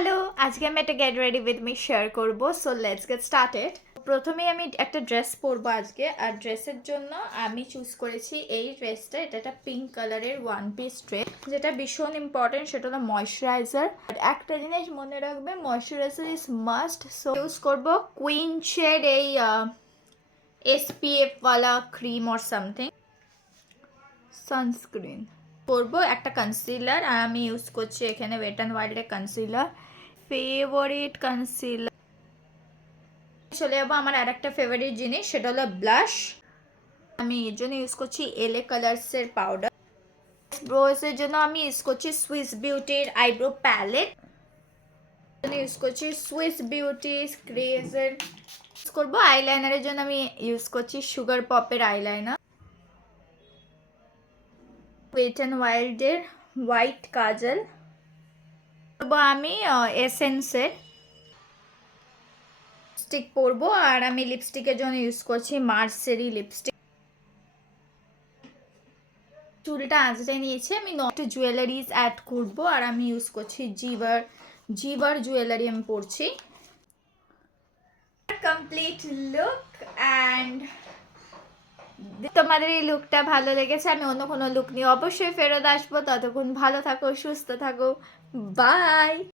Hello, আজকে আমি একটা get ready with me share করব। So let's get started. প্রথমেই আমি একটা ড্রেস পরবো আজকে, আর ড্রেসের জন্য আমি চুজ করেছি এই ড্রেসটা। এটা একটা পিঙ্ক কালারের ওয়ান পিস ড্রেস, যেটা ভীষণ ইম্পর্টেন্ট সেটা হলো ময়শ্চারাইজার। একটা জিনিস মনে রাখবে, moisturiser is must. So use করবো কুইন শেড এই SPF ওয়ালা ক্রিম অর সামথিং, সানস্ক্রিন করবো, একটা কনসিলার। আর আমি ইউজ করছি এখানে ওয়েট অ্যান্ড ওয়াইল্ডের কনসিলার, ফেভারিট কনসিলার। চলে যাবো আমার আর একটা ফেভারিট জিনিস, সেটা হলো ব্লাশ। আমি এর জন্য ইউজ করছি LA কালার্সের পাউডার। ব্রোজের জন্য আমি ইউজ করছি সুইস বিউটির আইব্রো প্যালেট। ইউজ করছি সুইস বিউটি ক্রেজের। ইউজ করবো আইলাইনারের জন্য আমি ইউজ করছি সুগার পপের আইলাইনার। ওয়েট অ্যান্ড ওয়াইল্ডের হোয়াইট কাজল করবো আমি, এসেন্সের লিপস্টিক পরবো। আর আমি লিপস্টিকের জন্য ইউজ করছি মার্সেরি লিপস্টিক। চুলটা আঁচড়ে নিয়েছি, আমি নট জুয়েলারিজ অ্যাড করবো। আর আমি ইউজ করছি জিভার জুয়েলারি আমি পরছি। Complete look. অ্যান্ড তোমাদের এই লুকটা ভালো লেগেছে, আমি অন্য কোনো লুক নিয়ে অবশ্যই ফেরত আসবো। ততক্ষণ ভালো থাকো, সুস্থ থাকো, বাই।